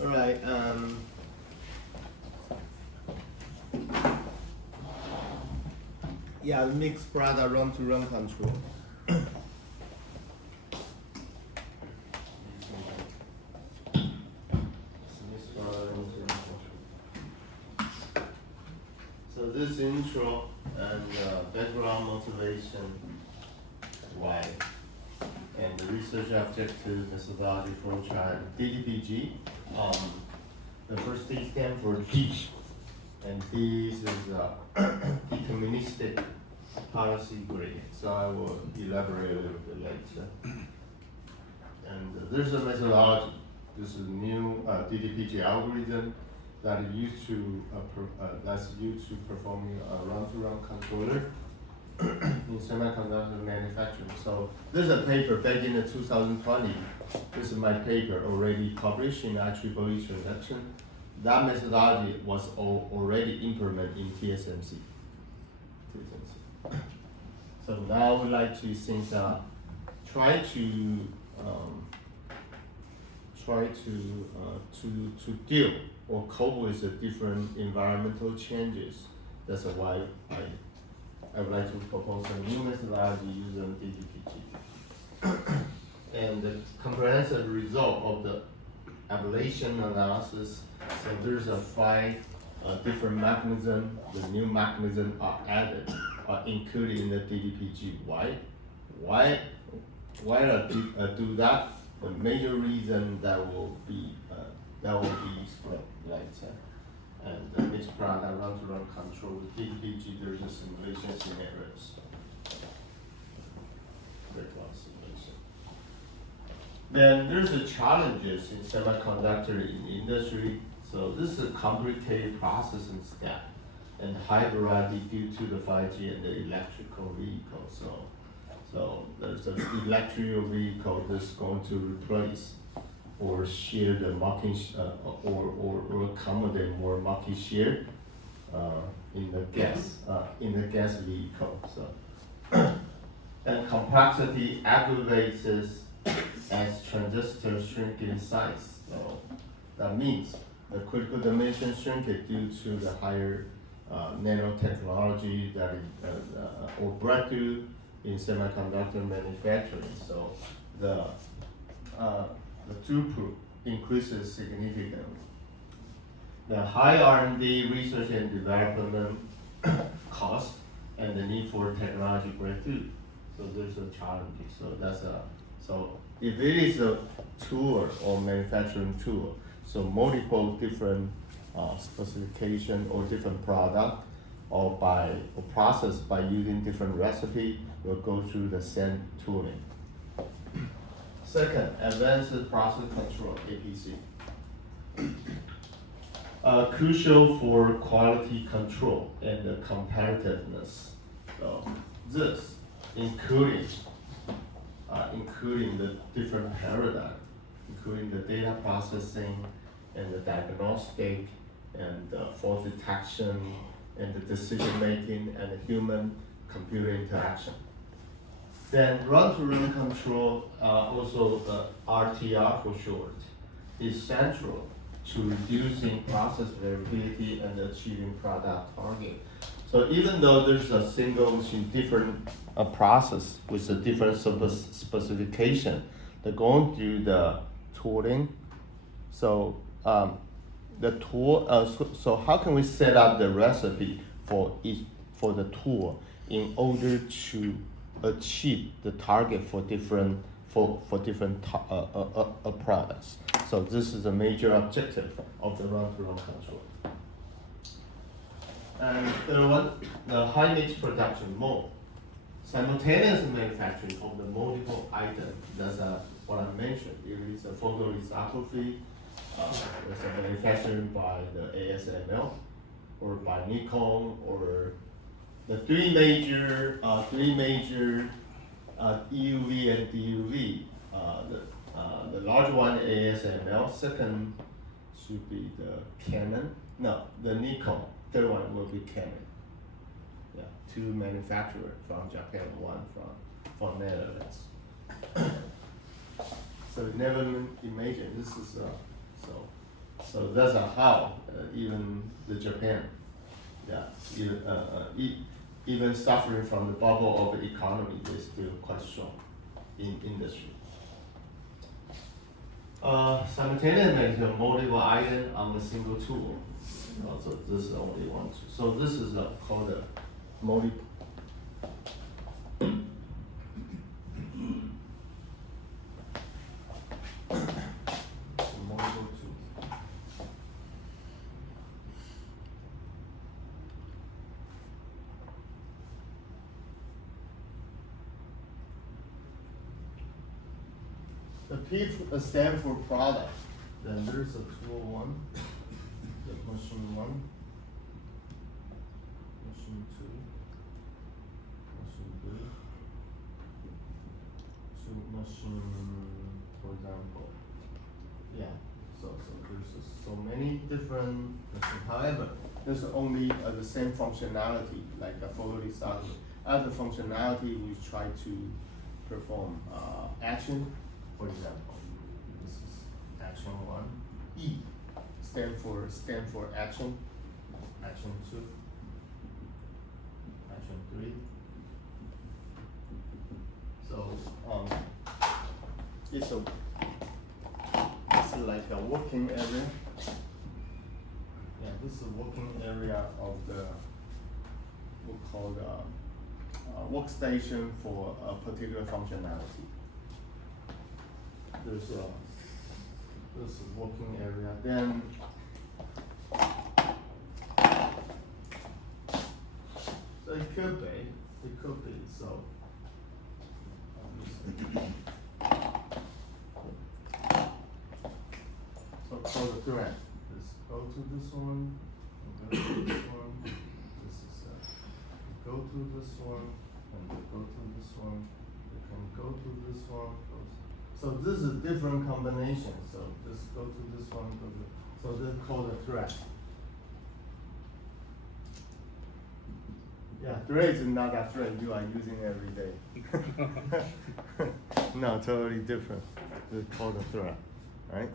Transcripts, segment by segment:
All right. Yeah, mixed product run-to-run control. So this intro and background motivation, why, and the research objective, methodology, flow chart, DDPG. The first D stands for D, and D is deterministic policy gradient. So I will elaborate a little bit later. And there's a methodology. This is a new DDPG algorithm that is used to performing a run-to-run controller in semiconductor manufacturing. So there's a paper back in the 2020. This is my paper already published in IEEE transaction. That methodology was already implemented in TSMC. So now I would like to try to deal or cope with the different environmental changes. That's why I would like to propose a new methodology using DDPG. And the comprehensive result of the ablation analysis, so there's a 5 different mechanisms. The new mechanisms are added, included in the DDPG. Why do that? The major reason that will be explained later. And the mixed product run-to-run control with DDPG, there's a simulation scenarios. Breakdown simulation. Then there's the challenges in semiconductor in industry. So this is a complicated processing step and high variety due to the 5G and the electrical vehicle. So there's an electrical vehicle that's going to replace or share the market or accommodate more market share in the gas vehicle. So and complexity aggravates as transistors shrink in size. So that means the critical dimension shrinkage due to the higher nanotechnology that or breakthrough in semiconductor manufacturing. So the throughput increases significantly. The high R&D research and development cost and the need for technology breakthrough. So there's a challenge. So if it is a tool or manufacturing tool, so multiple different specification or different product or process by using different recipe will go through the same tooling. Second, advanced process control, APC. Crucial for quality control and the competitiveness. So this, including the different paradigm, including the data processing and the diagnostic and the fault detection and the decision making and the human computer interaction. Then run-to-run control, also the RTR for short, is central to reducing process variability and achieving product target. So even though there's a single machine, different process with a different specification, they're going through the tooling. So the tool. So how can we set up the recipe for the tool in order to achieve the target for different products? So this is a major objective of the run-to-run control. And third one, the high mix production mode. Simultaneous manufacturing of the multiple items. That's what I mentioned. If it's a photolithography, it's a manufacturing by the ASML or by Nikon, or the three major EUV and DUV. The large one ASML. Second should be the Canon. No, the Nikon. Third one will be Canon. Yeah, 2 manufacturers from Japan, 1 from Netherlands. So never imagine this is so So that's how even the Japan, yeah, even suffering from the bubble of the economy, they're still quite strong in industry. Simultaneous makes a multiple item on a single tool. So this is only one tool. So this is called a multiple. Multiple tool. The P stands for product. Then there's a tool one, the machine one, machine two, machine three, machine, for example. Yeah. So there's so many different machines. However, there's only the same functionality, like the photolithography. Other functionality we try to perform action. For example, this is action one. E stand for action. Action two. Action three. So it's like a working area. Yeah, this is a working area of the we call the workstation for a particular functionality. There's this is working area. Then so it could be so. So call the thread. Let's go to this one. Go to this one. This is go to this one and go to this one. You can go to this one. So this is a different combination. So just go to this one, go to, so this is called a thread. Yeah, thread is not a thread you are using every day. No, totally different. It's called a thread, right?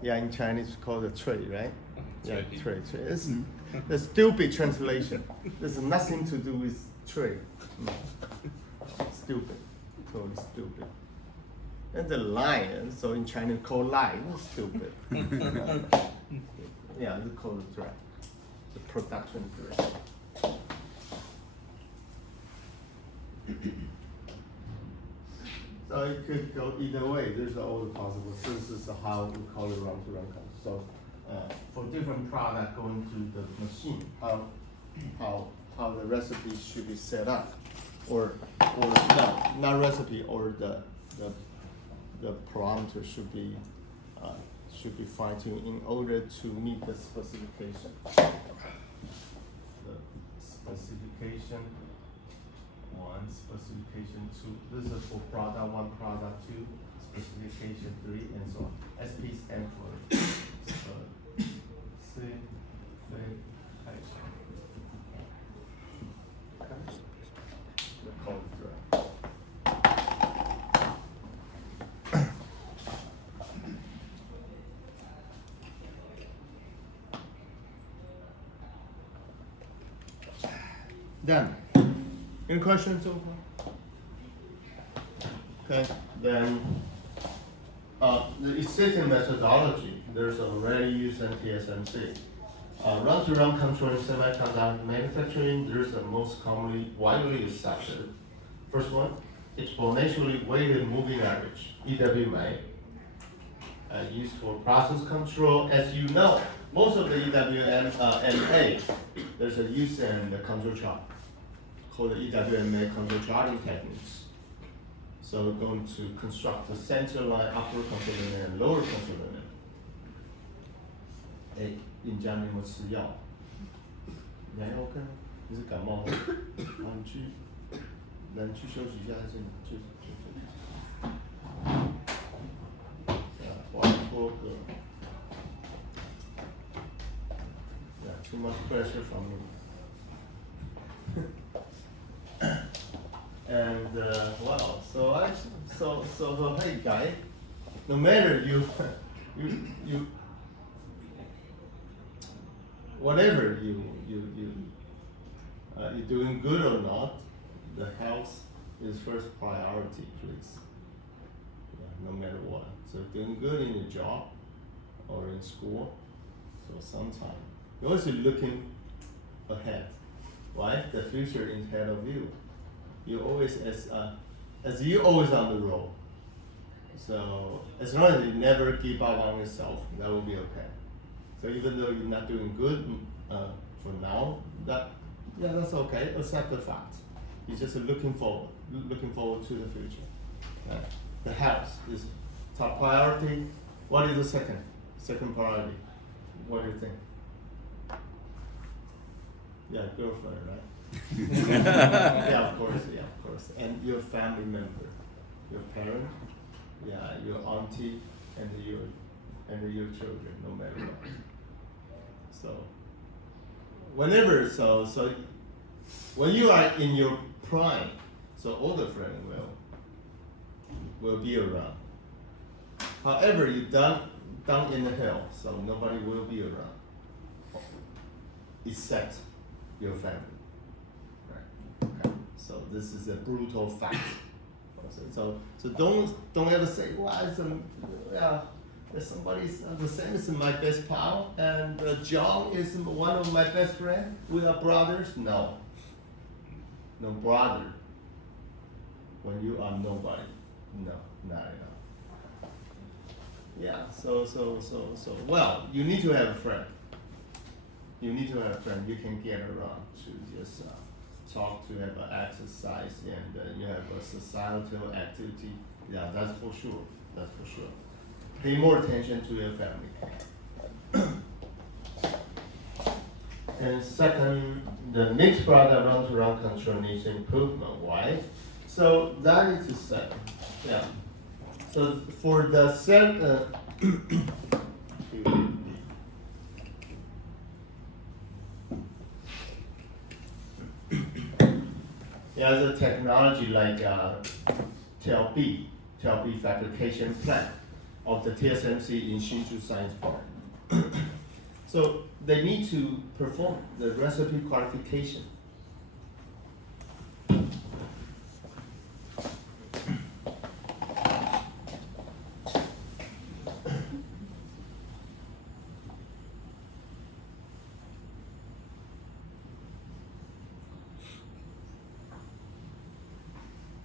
Yeah, in Chinese it's called a tray, right? Yeah, tray. It's a stupid translation. There's nothing to do with tray. No. Stupid, totally stupid. And the line, so in Chinese called line, stupid. Yeah, it's called a thread. The production thread. So it could go either way. There's always possible. So this is how we call it run-to-run code. So for different product going to the machine, how the recipe should be set up, or no, not recipe, or the parameter should be fine-tuned in order to meet the specification. The specification. One, specification two. This is for product one, product two, specification three, and so on. SP stands for specification. The code thread. Done. Any questions so far? Okay, then the existing methodology, there's already used in TSMC. Run-to-run control in semiconductor manufacturing, there's the most commonly widely accepted. First one, exponentially weighted moving average, EWMA, used for process control. As you know, most of the EWMA, there's a use in the control chart, called the EWMA control charting techniques. So we're going to construct the center line, upper control limit, and lower control limit. 哎，印加你有没有吃药？你还 OK 吗？你是感冒吗？然后你去休息一下，去。One burger. Yeah, too much pressure from me. And wow, so hey guy, no matter you whatever you're doing good or not, the health is first priority, please. Yeah, no matter what. So doing good in your job or in school, so sometime you're also looking ahead, right? The future is ahead of you. You always as you always on the road. So as long as you never give up on yourself, that will be okay. So even though you're not doing good for now, that's okay. Accept the fact. You're just looking forward to the future. Right? The health is top priority. What is the second priority? What do you think? Yeah, girlfriend, right? Yeah, of course. And your family member, your parent, yeah, your auntie, and your children, no matter what. So when you are in your prime, so all the friends will be around. However, you down in the hill, so nobody will be around, except your family. Right? Okay. So this is a brutal fact. So don't ever say, somebody's the same as my best pal, and John is one of my best friends. We are brothers. No brother. When you are nobody, no, not at all. Yeah. So well, you need to have a friend. You need to have a friend you can get around to just talk, to have an exercise, and you have a societal activity. Yeah, that's for sure. Pay more attention to your family. And second, the mixed product run-to-run control needs improvement. Why? So that is to say, yeah. So for the yeah, the technology like TLB fabrication plant of the TSMC in Hsinchu Science Park. So they need to perform the recipe qualification.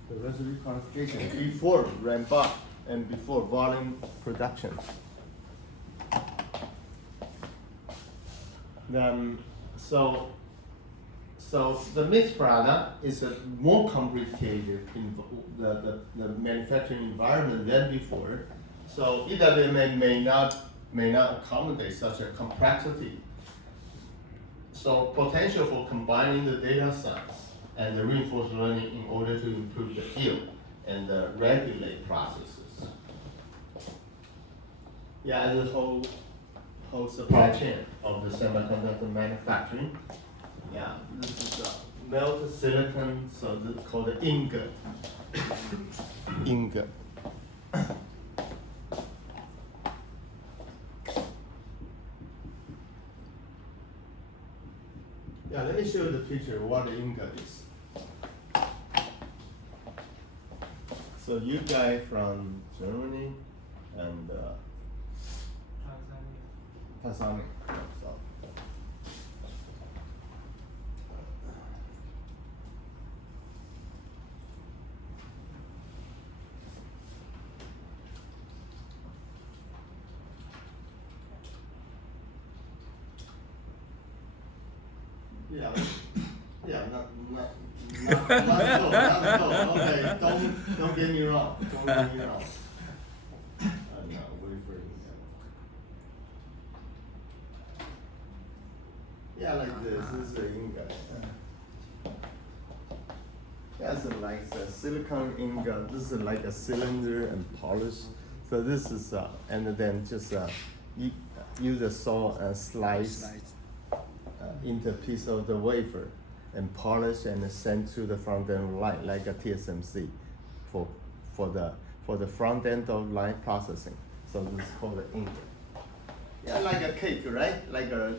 The recipe qualification before ramp up and before volume production. So the mixed product is a more complicated in the manufacturing environment than before. So EWMA may not accommodate such a complexity. So potential for combining the data science and the reinforced learning in order to improve the yield and regulate processes. Yeah, the whole supply chain of the semiconductor manufacturing. Yeah, this is melted silicon, so this is called the ingot. Ingot. Yeah, let me show you the picture of what the ingot is. So you guys from Germany and Tanzania. So. Yeah, not go. Okay, don't get me wrong. I'm not wavering. Yeah, like this. This is the ingot. That's like the silicon ingot. This is like a cylinder and polish. So this is and then just use a saw and slice into a piece of the wafer and polish and send to the front end line like a TSMC for the front end of line processing. So this is called the ingot. Yeah, like a cake, right? Like a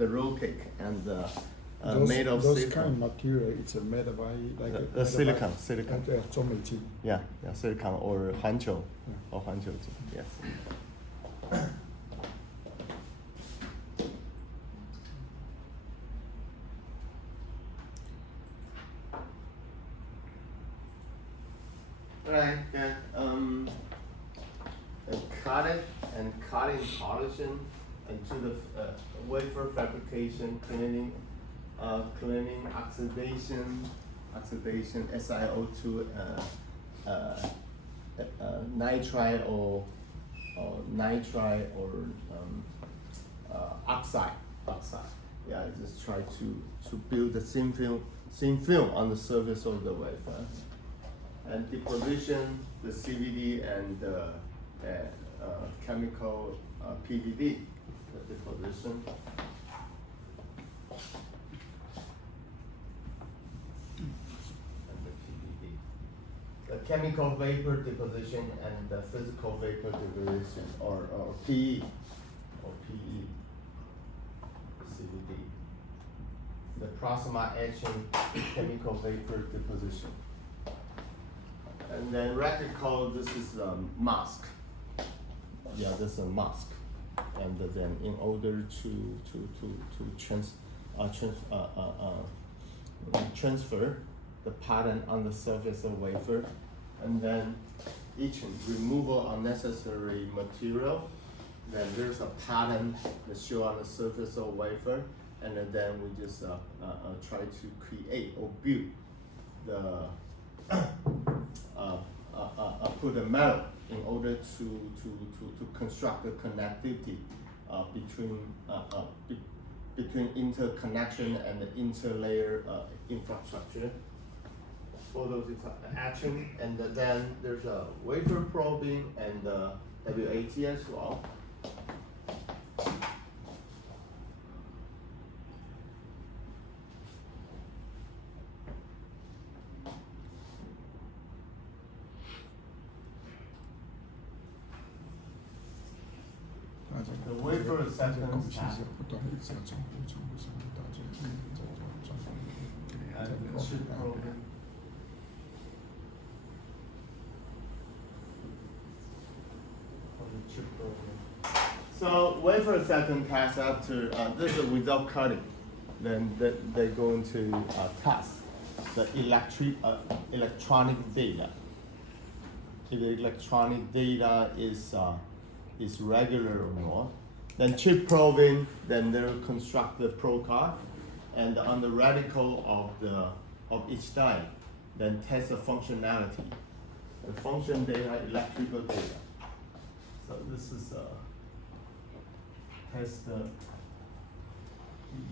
the roll cake and made of those silicon. Kind of material, it's made by like silicon. Yeah, silicon or 环球 or 环球金 yes. Right, then cut it and cutting, polishing, and to the wafer fabrication, cleaning, oxidation, SiO2, nitride or nitride or oxide. Yeah, I just try to build the thin film on the surface of the wafer. And deposition, the CVD and chemical PVD, the deposition. And the PVD. The chemical vapor deposition and the physical vapor deposition, or PE, CVD. The plasma etching, chemical vapor deposition. And then reticle, this is a mask. Yeah, this is a mask. And then in order to transfer the pattern on the surface of wafer, and then each removal unnecessary material. Then there's a pattern that show on the surface of wafer, and then we just try to create or build the put a metal in order to construct the connectivity between interconnection and the interlayer infrastructure. For those etching, and then there's a wafer probing and WAT as well. The wafer acceptance test. So wafer acceptance test after this is without cutting, then they go into test the electronic data. If the electronic data is regular or not. Then chip probing, then they'll construct the probe card, and on the reticle of each die, then test the functionality, the function data, electrical data. So this is test the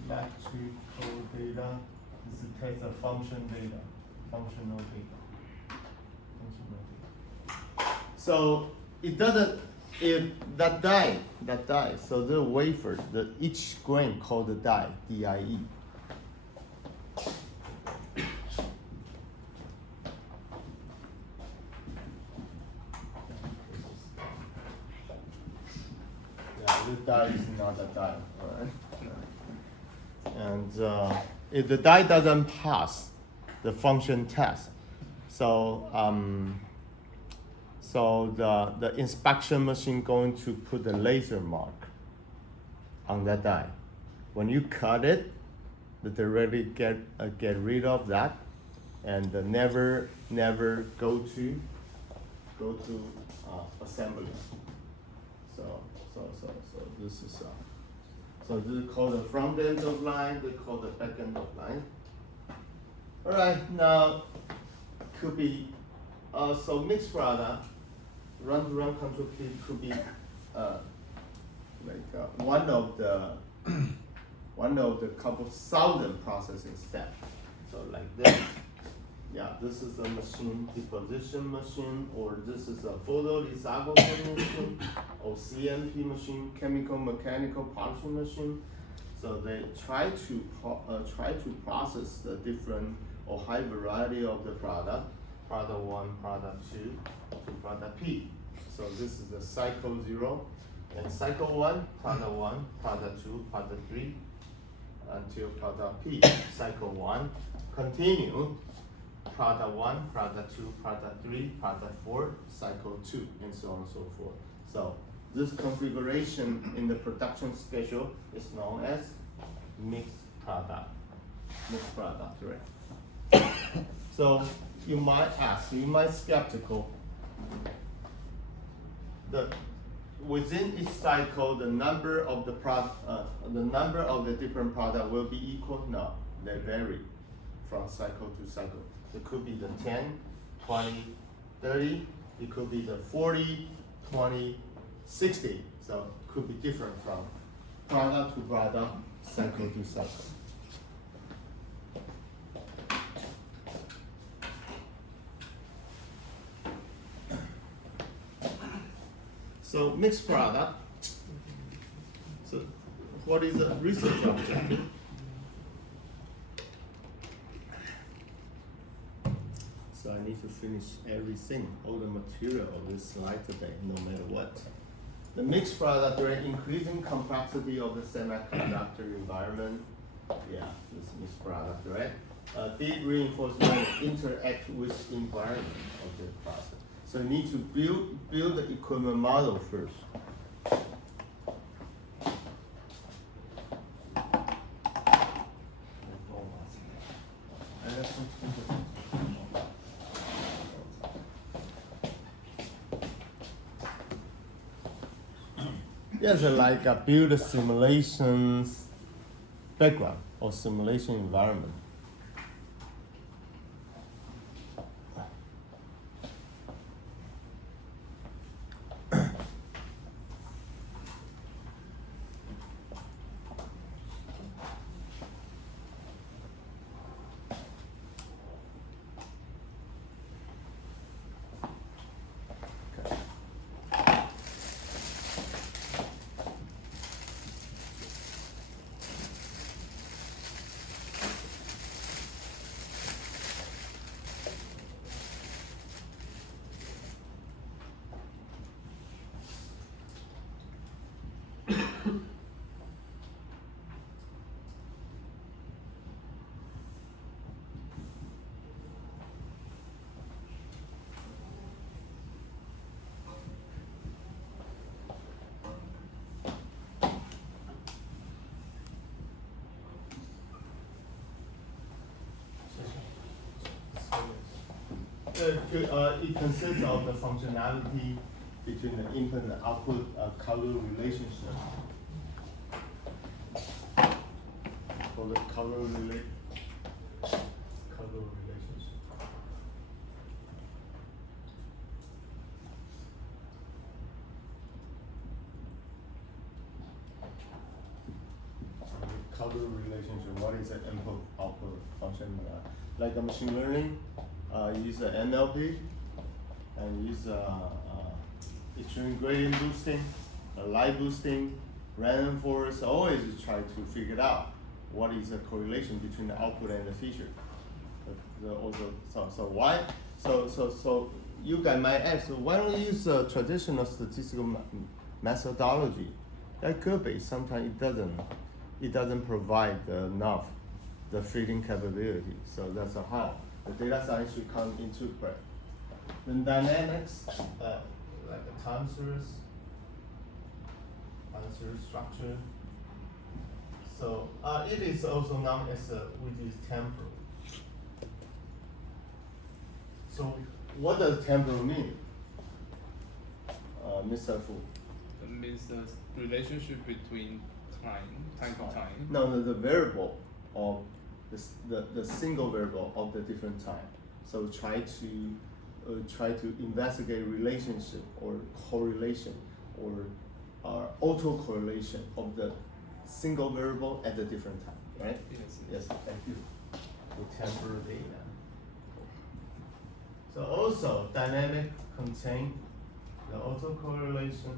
electrical data. This is test the function data, functional data. So it doesn't. If that die, so the wafer, each grain called the die, DIE. Yeah, the die is not a die, right? And if the die doesn't pass the function test, so the inspection machine going to put the laser mark on that die. When you cut it, they already get rid of that, and never go to assembly. So this is so this is called the front end of line. They call the back end of line. All right, now could be so mixed product. Run-to-run control kit could be one of the couple thousand processing steps. So like this, yeah, this is a machine deposition machine, or this is a photolithography machine, or CMP machine, chemical mechanical polishing machine. So they try to process the different or high variety of the product 1, product 2, to product P. So this is the cycle 0, and cycle 1, product 2, product 3, until product P, cycle 1, continue, product 1, product 2, product 3, product 4, cycle 2, and so on and so forth. So this configuration in the production schedule is known as mixed product, right? So you might ask, you might skeptical, within each cycle, the number of the different product will be equal? No, they vary from cycle to cycle. It could be the 10, 20, 30. It could be the 40, 20, 60. So it could be different from product to product, cycle to cycle. So mixed product. So what is the research objective? So I need to finish everything, all the material of this slide today, no matter what. The mixed product, right? Increasing complexity of the semiconductor environment. Yeah, this mixed product, right? Deep reinforcement interact with environment of the process. So you need to build the equipment model first. Yes, like build a simulations background or simulation environment. It consists of the functionality between the input and the output causal relationship. For the causal relationship. Causal relationship. What is the input output function? Like a machine learning. Use NLP and use extreme gradient boosting, light boosting, random forest. Always try to figure out what is the correlation between the output and the feature. So you guys might ask, so why don't you use traditional statistical methodology? That could be. Sometimes it doesn't provide enough the fitting capability. So that's how. The data science should come into play. Then dynamics, like a time series structure. So it is also known as which is temporal. So what does temporal mean, Mr. Fu? It means the relationship between time to time. No, the variable of the single variable of the different time. So try to investigate relationship or correlation or autocorrelation of the single variable at the different time, right? Yes, thank you. The temporal data. So also dynamic contain the autocorrelation.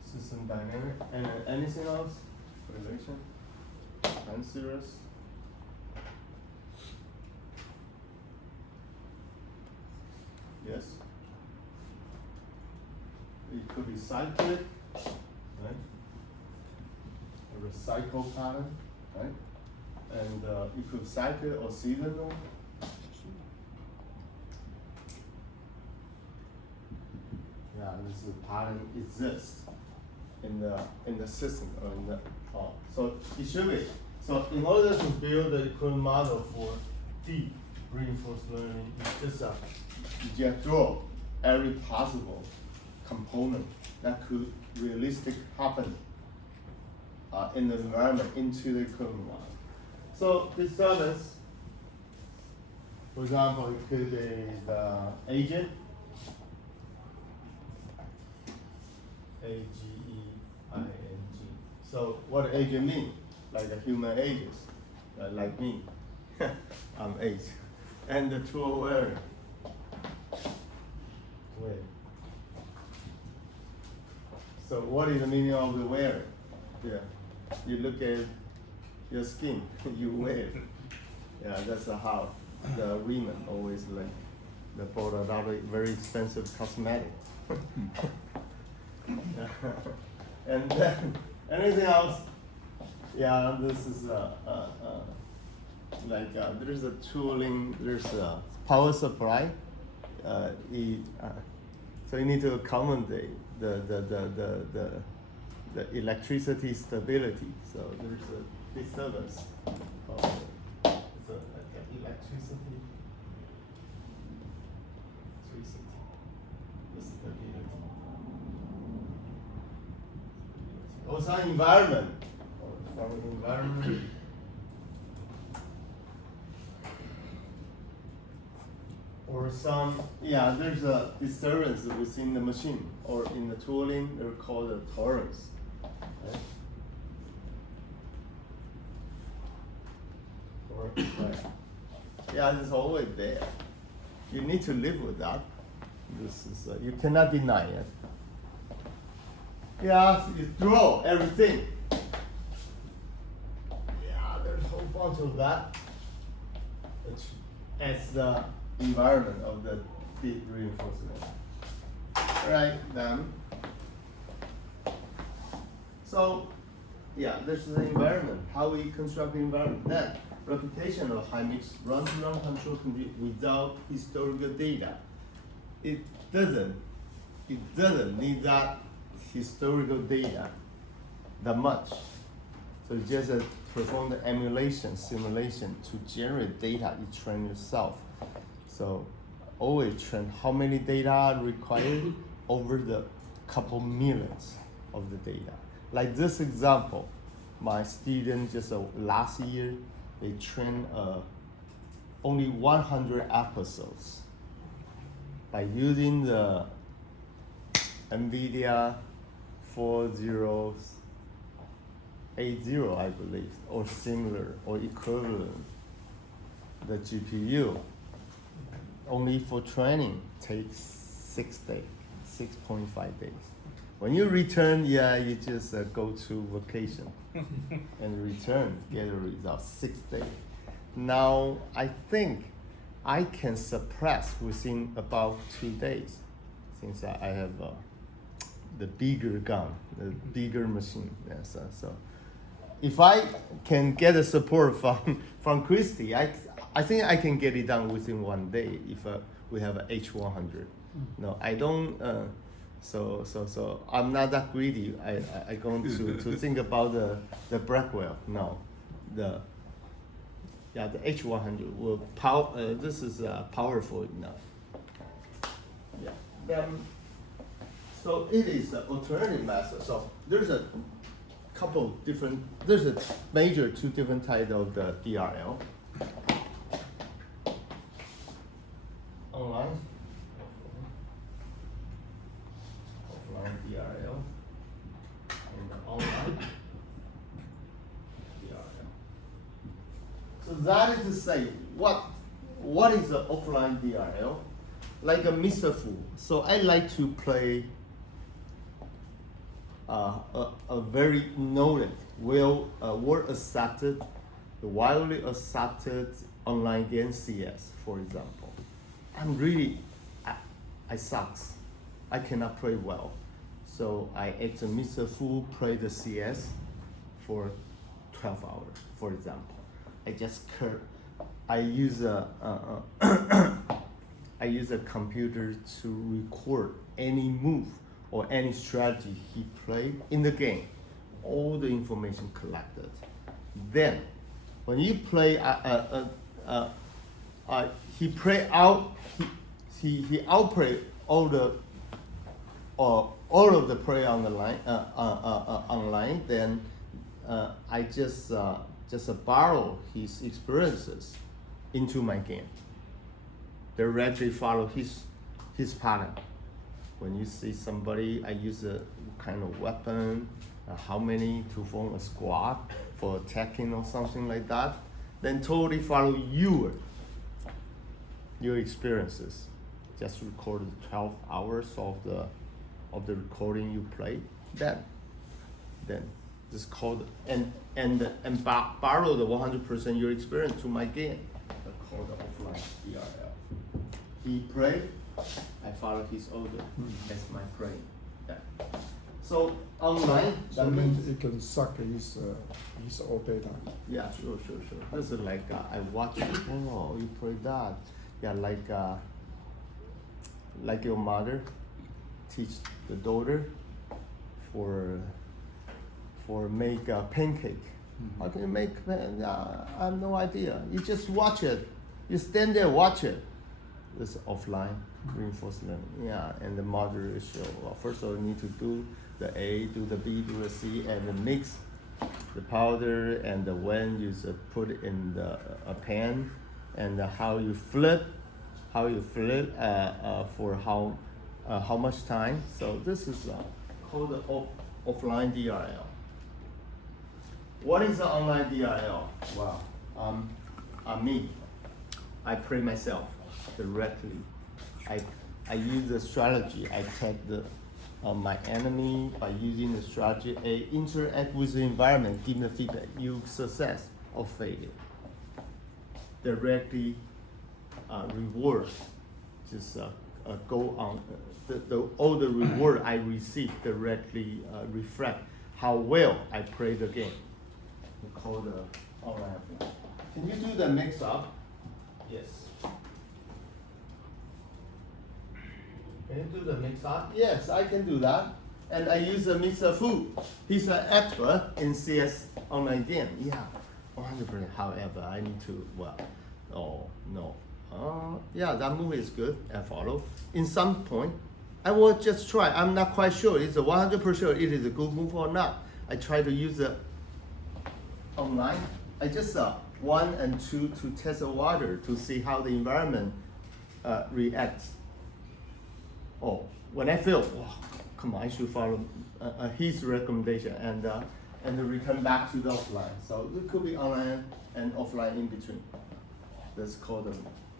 System dynamic and anything else? Relation? Time series? Yes. It could be cyclic, right? A recycle pattern, right? And you could cycle or seasonal. Yeah, this pattern exists in the system or in the so it should be. So in order to build the equivalent model for deep reinforcement learning, it's just you just draw every possible component that could realistic happen in the environment into the equivalent model. So disturbance, for example, it could be the agent, AGEING. So what agent mean? Like a human agents, like me. I'm age. And the tool area. Wait. So what is the meaning of the wear? Yeah. You look at your skin, you wear it. Yeah, that's how the women always like they bought a lot of very expensive cosmetic. Yeah. And then anything else? Yeah, this is like there's a tooling, there's a power supply. So you need to accommodate the electricity stability. So there's a disturbance. It's like electricity. The stability. Also environment. From environment. Or some, yeah, there's a disturbance within the machine or in the tooling, they're called a tolerance. Right? Or, right. Yeah, it's always there. You need to live with that. This is you cannot deny it. Yeah, you draw everything. Yeah, there's a whole bunch of that. As the environment of the deep reinforcement. Right then. So, yeah, this is the environment. How we construct the environment. Then, replication of high-mix run-to-run control can be without historical data. It doesn't need that historical data that much. So just perform the emulation, simulation to generate data you train yourself. So always train how many data are required over the couple millions of the data. Like this example, my student just last year, they trained only 100 episodes by using the NVIDIA 4080, I believe, or similar or equivalent, the GPU. Only for training takes 6 days, 6.5 days. When you return, yeah, you just go to vacation and return, get a result, 6 days. Now, I think I can suppress within about 2 days since I have the bigger gun, the bigger machine. Yeah, so if I can get a support from Christy, I think I can get it done within 1 day if we have an H100. No, I don't. So I'm not that greedy. I going to think about the Blackwell. No, the H100 will power. This is powerful enough. Yeah. Then, so it is an alternative method. So there's a couple different. There's a major 2 different types of the DRL. Online. Offline DRL. And the online DRL. So that is to say, what is the offline DRL? Like a Mr. Fu. So I like to play a very noted, well accepted, widely accepted online game CS, for example. I sucks. I cannot play well. So I ask Mr. Fu play the CS for 12 hours, for example. I use a I use a computer to record any move or any strategy he played in the game, all the information collected. Then, when you play, he play out, he outplay all of the play on the line, online. Then I just borrow his experiences into my game. Directly follow his pattern. When you see somebody, I use a kind of weapon, how many to form a squad for attacking or something like that. Then totally follow your experiences. Just recorded 12 hours of the recording you played. Then just called and borrow the 100% your experience to my game. That's called the offline DRL. He played, I follow his order. That's my play. Yeah. So online, So that means it can suck his all data. yeah, sure. This is like I watch. Oh, you play that. Yeah, like your mother teach the daughter for make a pancake. How can you make? I have no idea. You just watch it. You stand there, watch it. This offline reinforcement. Yeah, and the mother will show. Well, first of all, you need to do the A, do the B, do the C, and then mix the powder, and when you put it in a pan, and how you flip for how much time. So this is called the offline DRL. What is the online DRL? Wow, me, I play myself directly. I use the strategy. I take my enemy by using the strategy. I interact with the environment, give the feedback. You success or failure. Directly reward. Just go on. All the reward I receive directly reflect how well I play the game. We call the online. Can you do the mix up? Yes. Can you do the mix up? Yes, I can do that. And I use Mr. Fu. He's an expert in CS online game. Yeah, 100%. However, I need to, oh, no. Yeah, that move is good. I follow. In some point, I will just try. I'm not quite sure. It's a 100% it is a good move or not. I try to use the online. I just 1 and 2 to test the water to see how the environment reacts. Oh, when I feel, come on, I should follow his recommendation and return back to the offline. So it could be online and offline in between. That's called a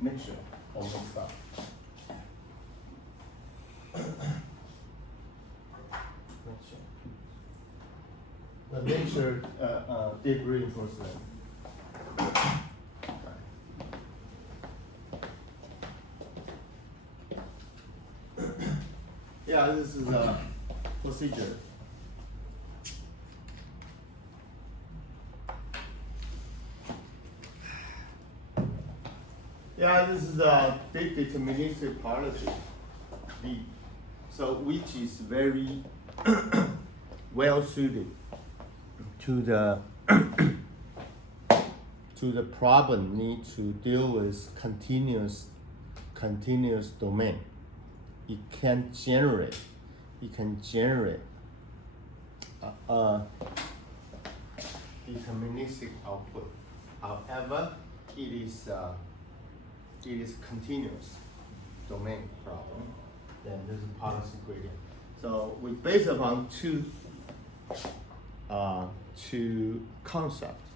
mixture or mixed up. The mixture deep reinforcement. Yeah, this is a procedure. Yeah, this is a deep deterministic policy. B. So which is very well suited to the to the problem need to deal with continuous domain. It can generate a deterministic output. However, it is continuous domain problem. Then there's a policy gradient. So we base upon two concepts.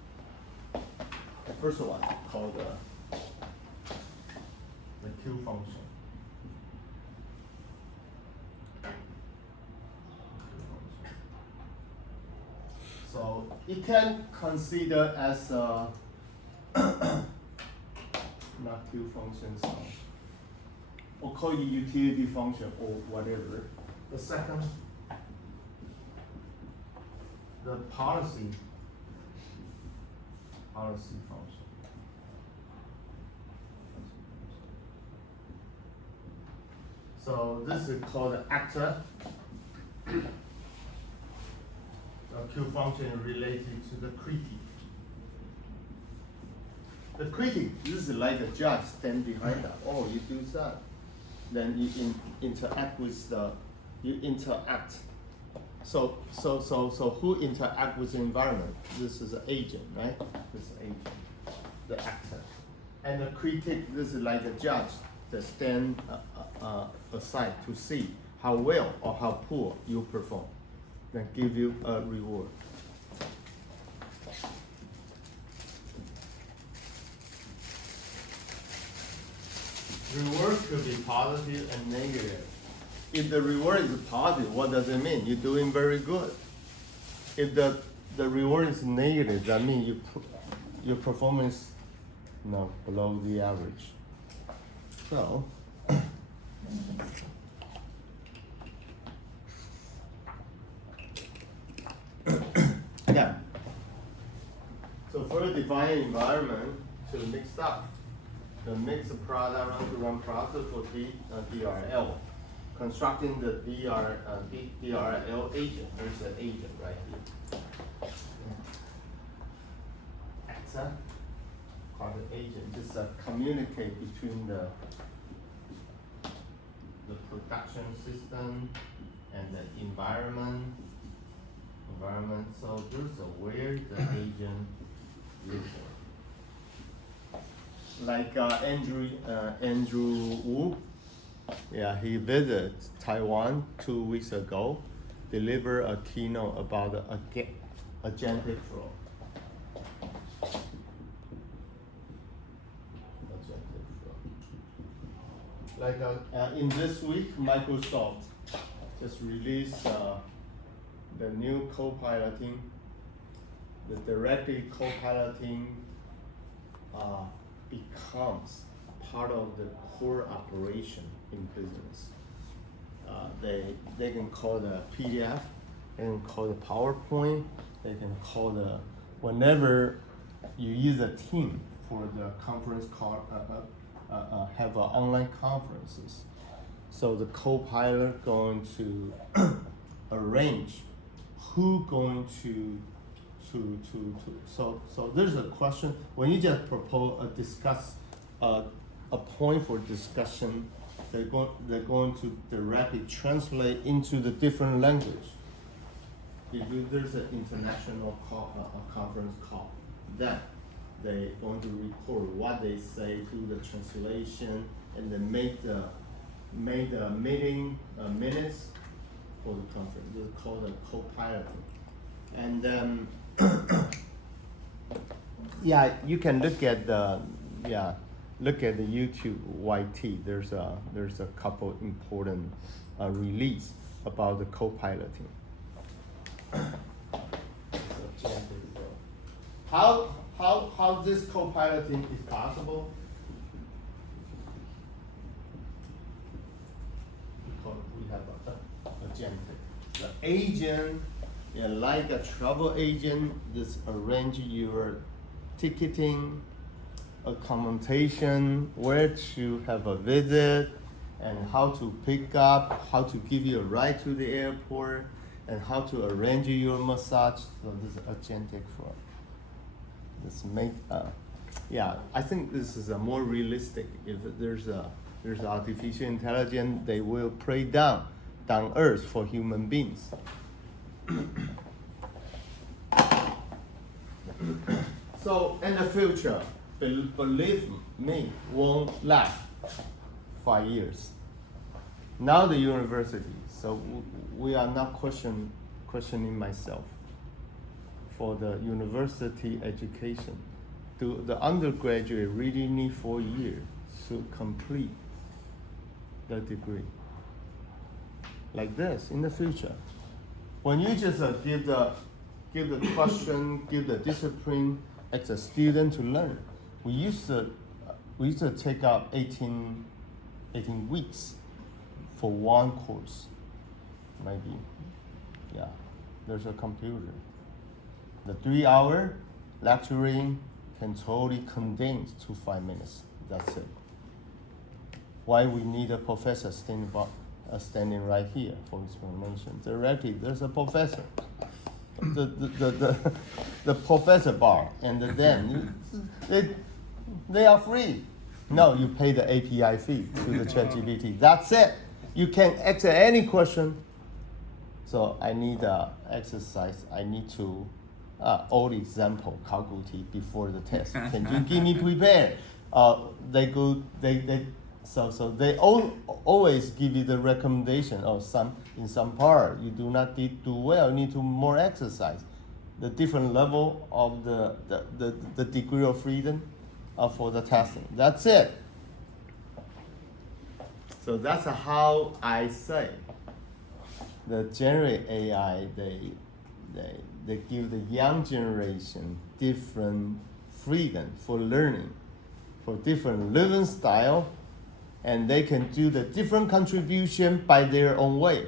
The first one called the Q function. So it can consider as a not Q functions, or call it utility function or whatever. The second the policy function. So this is called the actor. The Q function related to the critic. The critic, this is like a judge stand behind that. Oh, you do that. Then you interact with you interact. So who interact with the environment? This is an agent, right? This is agent, the actor. And the critic, this is like a judge that stand aside to see how well or how poor you perform, then give you a reward. Reward could be positive and negative. If the reward is positive, what does it mean? You're doing very good. If the reward is negative, that means your performance below the average. So yeah. So further define environment to mix up. The mixed product run-to-run process for DRL. Constructing the DRL agent. There's an agent right here. Actor, called the agent, just communicate between the production system and the environment. So there's a where the agent is. Like Andrew Wu, yeah, he visited Taiwan 2 weeks ago, delivered a keynote about the agentic flow. Like in this week, Microsoft just released the new co-piloting, the directly co-piloting becomes part of the core operation in business. They can call the PDF, they can call the PowerPoint, they can call whenever you use a team for the conference call, have online conferences. So the co-pilot going to arrange who going to so there's a question when you just propose discuss a point for discussion, they're going to directly translate into the different language. If there's an international conference call, then they going to record what they say through the translation and then make the meeting minutes for the conference. It's called a co-piloting. And yeah, you can look at the YouTube YT. There's a couple important release about the co-piloting. How this co-piloting is possible? Because we have a agentic. The agent, like a travel agent, just arrange your ticketing, accommodation, where to have a visit, and how to pick up, how to give you a ride to the airport, and how to arrange your massage. So this is agentic for. This make I think this is a more realistic. If there's artificial intelligence, they will play down earth for human beings. So in the future, believe me, won't last 5 years. Now the university, so we are not questioning myself. For the university education, do the undergraduate really need 4 years to complete the degree? Like this in the future, when you just give the question, give the discipline as a student to learn. We used to take up 18 weeks for one course, maybe. Yeah, there's a computer. The 3-hour lecturing can totally condense to 5 minutes. That's it. Why we need a professor standing right here for explanation. Directly, there's a professor. The professor bar, and then they are free. No, you pay the API fee to the ChatGPT. That's it. You can answer any question. So I need exercise. I need to old example calculate before the test. Can you give me prepare? So they always give you the recommendation of in some part you do not do well. You need to more exercise. The different level of the degree of freedom for the testing. That's it. So that's how I say the generative AI they give the young generation different freedom for learning, for different living style, and they can do the different contribution by their own way.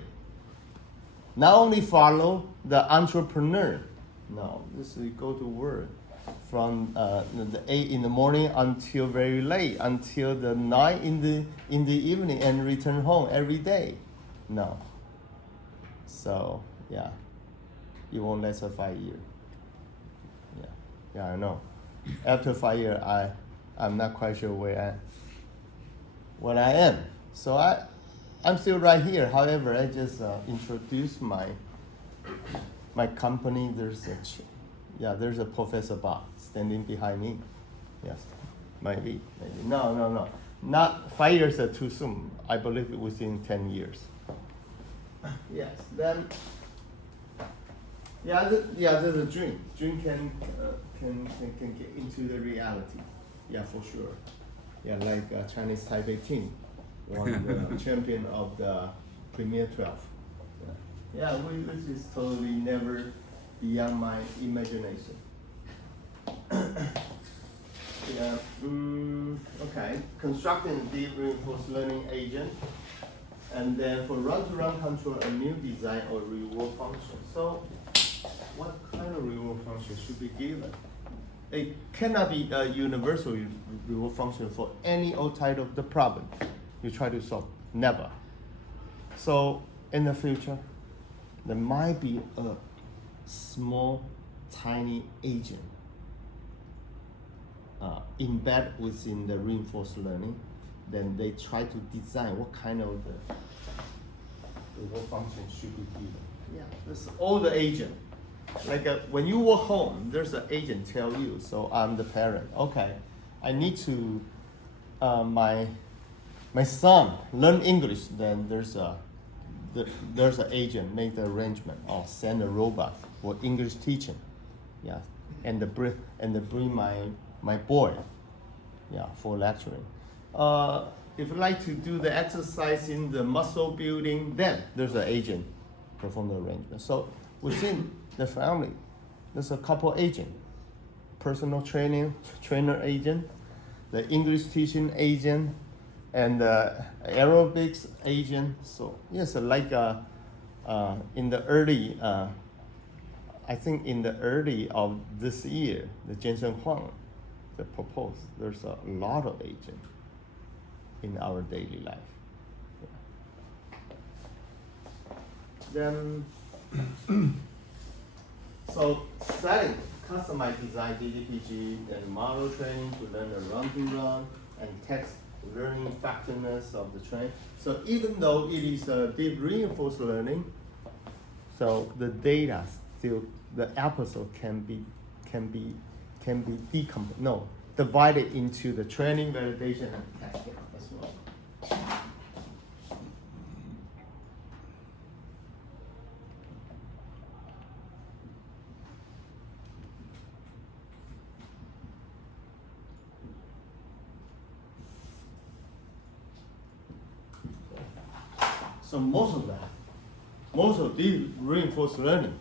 Not only follow the entrepreneur. No, this is go to work from the 8 in the morning until very late, until the 9 in the evening, and return home every day. No. So yeah, it won't last 5 years. Yeah, I know. After 5 years, I'm not quite sure what I am. So I'm still right here. However, I just introduced my company. There's a professor Bob standing behind me. Yes, maybe. No. Not 5 years are too soon. I believe within 10 years. Yes. Then. There's a dream. Dream can get into the reality. Yeah, for sure. Yeah, like Chinese Taipei team won the champion of the Premier 12. Which is totally never beyond my imagination. Okay. Constructing a deep reinforced learning agent, and then for run-to-run control, a new design or reward function. So, what kind of reward function should be given? It cannot be a universal reward function for any old type of the problem you try to solve. Never. So in the future, there might be a small, tiny agent embedded within the reinforced learning. Then they try to design what kind of the reward function should be given. Yeah, that's all the agent. Like when you walk home, there's an agent tell you. So I'm the parent. Okay, I need to my son learn English. Then there's an agent make the arrangement or send a robot for English teaching. Yeah, and bring my boy. Yeah, for lecturing. If you like to do the exercise in the muscle building, then there's an agent perform the arrangement. So within the family, there's a couple agent, personal trainer agent, the English teaching agent, and the aerobics agent. So yes, like in the early, I think in the early of this year, the Jensen Huang, the proposed, there's a lot of agents in our daily life. Yeah. Then. So setting, customized design DDPG and model training to learn the run-to-run and text learning effectiveness of the train. So even though it is a deep reinforced learning, so the data still, the episode can be divided into the training, validation, and testing as well. So most of these reinforced learning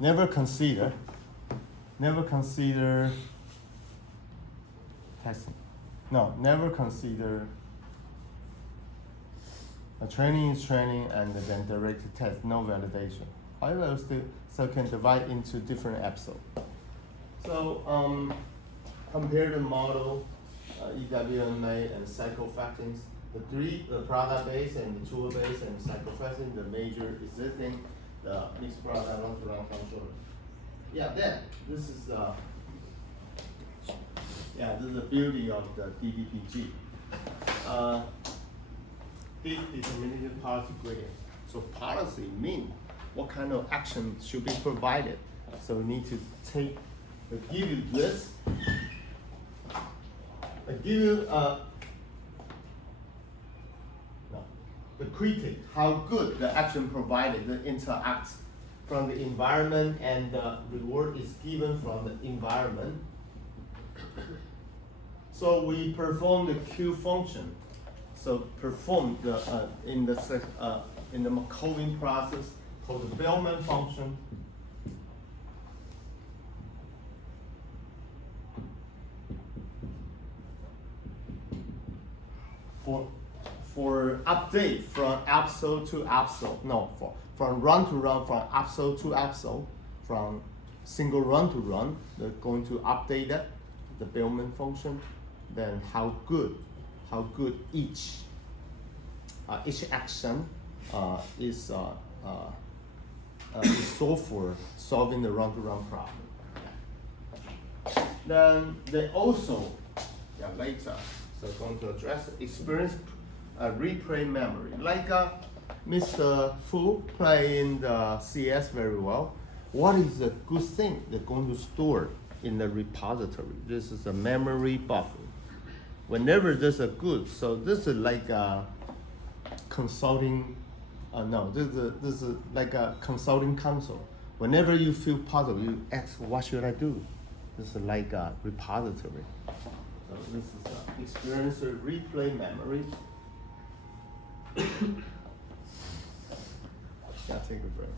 never consider testing. No, never consider a training is training and then direct test, no validation. However, so can divide into different episodes. So compare the model, EWMA and cyclofactins. The product base and the tool base and cyclofactin, the major existing, the mixed product run-to-run controller. Yeah, then this is the beauty of the DDPG. Deep determinative policy gradient. So policy means what kind of action should be provided. So we need to give you this. I give you the critique, how good the action provided, the interact from the environment, and the reward is given from the environment. So we perform the Q function. So perform the in the Markovian process called the Bellman function. For update from episode to episode, from run to run, from episode to episode, from single run to run, they're going to update that, the Bellman function. Then how good each action is solved for solving the run to run problem. Then they also later. So going to address experience replay memory. Like Mr. Fu playing the CS very well. What is a good thing they're going to store in the repository? This is a memory buffer. Whenever there's a good, so this is like a consulting. This is like a consulting console. Whenever you feel puzzled, you ask, what should I do? This is like a repository. So this is experiencer replay memory. Yeah, take a break.